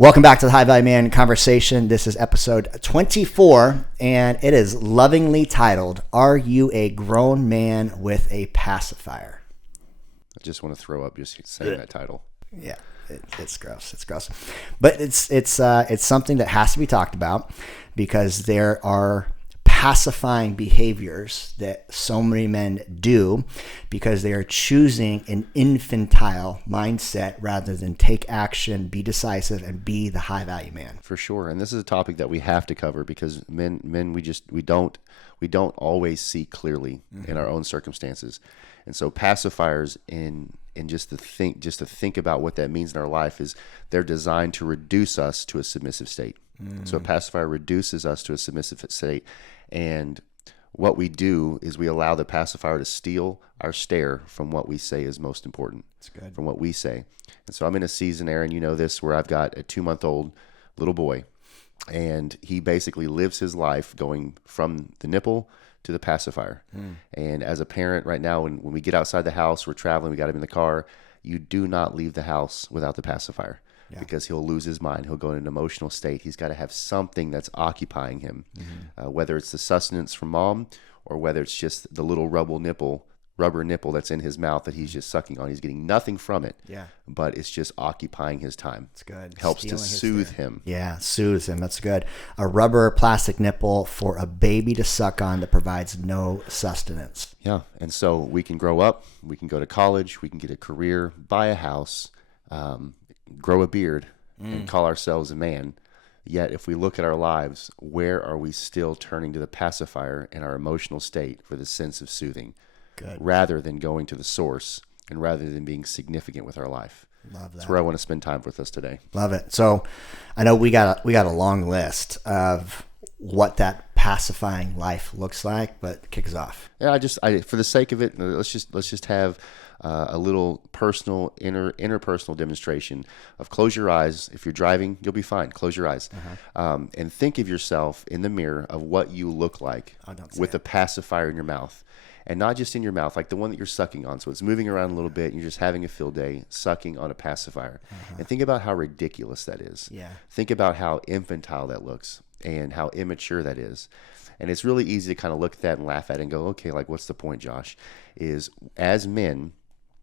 Welcome back to the High Value Man Conversation. This is episode 24, and it is lovingly titled, Are You a Grown Man with a Pacifier? I just want to throw up just saying that title. Yeah, it's gross. It's gross. But it's something that has to be talked about because there are pacifying behaviors that so many men do because they are choosing an infantile mindset rather than take action, be decisive, and be the high value man. For sure. And this is a topic that we have to cover because men we don't always see clearly in our own circumstances. And so pacifiers in just to think about what that means in our life is they're designed to reduce us to a submissive state. So a pacifier reduces us to a submissive state. And what we do is we allow the pacifier to steal our stare from what we say is most important. That's good. From what we say. And so I'm in a season, Aaron, you know this, where I've got a 2-month-old little boy. And he basically lives his life going from the nipple to the pacifier. And as a parent right now, when we get outside the house, we're traveling, we got him in the car, you do not leave the house without the pacifier. Yeah. Because he'll lose his mind. He'll go in an emotional state. He's got to have something that's occupying him, whether it's the sustenance from mom or whether it's just the little rubber nipple that's in his mouth that he's just sucking on. He's getting nothing from it, but it's just occupying his time. It's good. Helps to soothe him. Yeah, soothes him. That's good. A rubber plastic nipple for a baby to suck on that provides no sustenance. Yeah, and so we can grow up, we can go to college, we can get a career, buy a house, grow a beard and call ourselves a man. Yet if we look at our lives, where are we still turning to the pacifier in our emotional state for the sense of soothing? Good. Rather than going to the source and rather than being significant with our life. Love that. That's where I want to spend time with us today. Love it. So I know we got a long list of what that pacifying life looks like, but kick us off. Yeah, I for the sake of it, let's just have a little personal, interpersonal demonstration of close your eyes. If you're driving, you'll be fine. Close your eyes. And think of yourself in the mirror of what you look like with a pacifier in your mouth. And not just in your mouth, like the one that you're sucking on. So it's moving around a little bit and you're just having a field day sucking on a pacifier. And think about how ridiculous that is. Yeah. Think about how infantile that looks and how immature that is. And it's really easy to kind of look at that and laugh at it and go, okay, like what's the point, Josh? Is as men,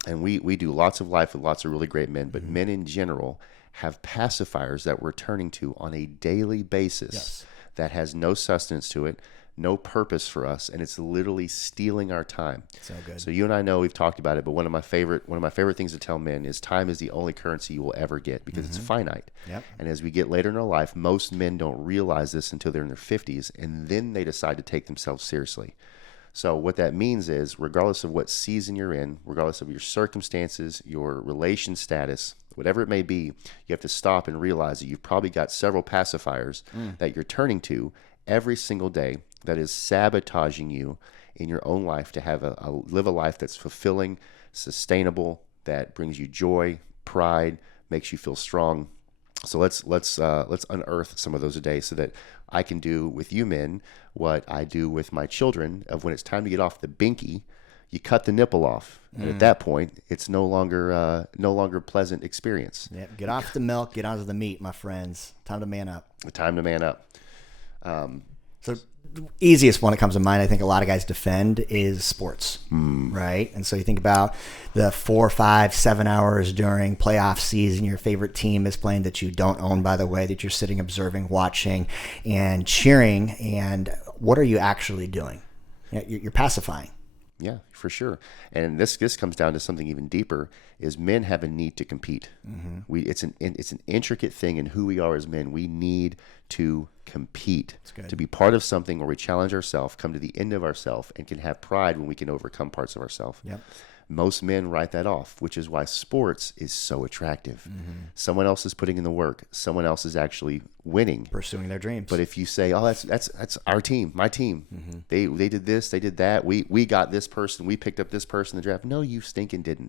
and we do lots of life with lots of really great men, but men in general have pacifiers that we're turning to on a daily basis that has no sustenance to it, no purpose for us, and it's literally stealing our time. So good. So you and I know we've talked about it, but one of my favorite things to tell men is time is the only currency you will ever get because it's finite. Yep. And as we get later in our life, most men don't realize this until they're in their 50s, and then they decide to take themselves seriously. So what that means is, regardless of what season you're in, regardless of your circumstances, your relation status, whatever it may be, you have to stop and realize that you've probably got several pacifiers that you're turning to every single day that is sabotaging you in your own life to have live a life that's fulfilling, sustainable, that brings you joy, pride, makes you feel strong. So let's unearth some of those today so that I can do with you men what I do with my children of when it's time to get off the binky, you cut the nipple off. And at that point, it's no longer a pleasant experience. Yeah, get off the milk, get onto the meat, my friends. Time to man up. Time to man up. So the easiest one that comes to mind, I think a lot of guys defend, is sports, right? And so you think about the 4, 5, 7 hours during playoff season, your favorite team is playing that you don't own, by the way, that you're sitting, observing, watching, and cheering. And what are you actually doing? You're pacifying. Yeah, for sure. And this comes down to something even deeper, is men have a need to compete. It's an intricate thing in who we are as men. We need to compete, to be part of something where we challenge ourselves, come to the end of ourselves, and can have pride when we can overcome parts of ourselves. Yep. Most men write that off, which is why sports is so attractive. Someone else is putting in the work. Someone else is actually winning, pursuing their dreams. But if you say, "Oh, that's our team, my team. They did this, they did that. We got this person. We picked up this person in the draft." No, you stinking didn't.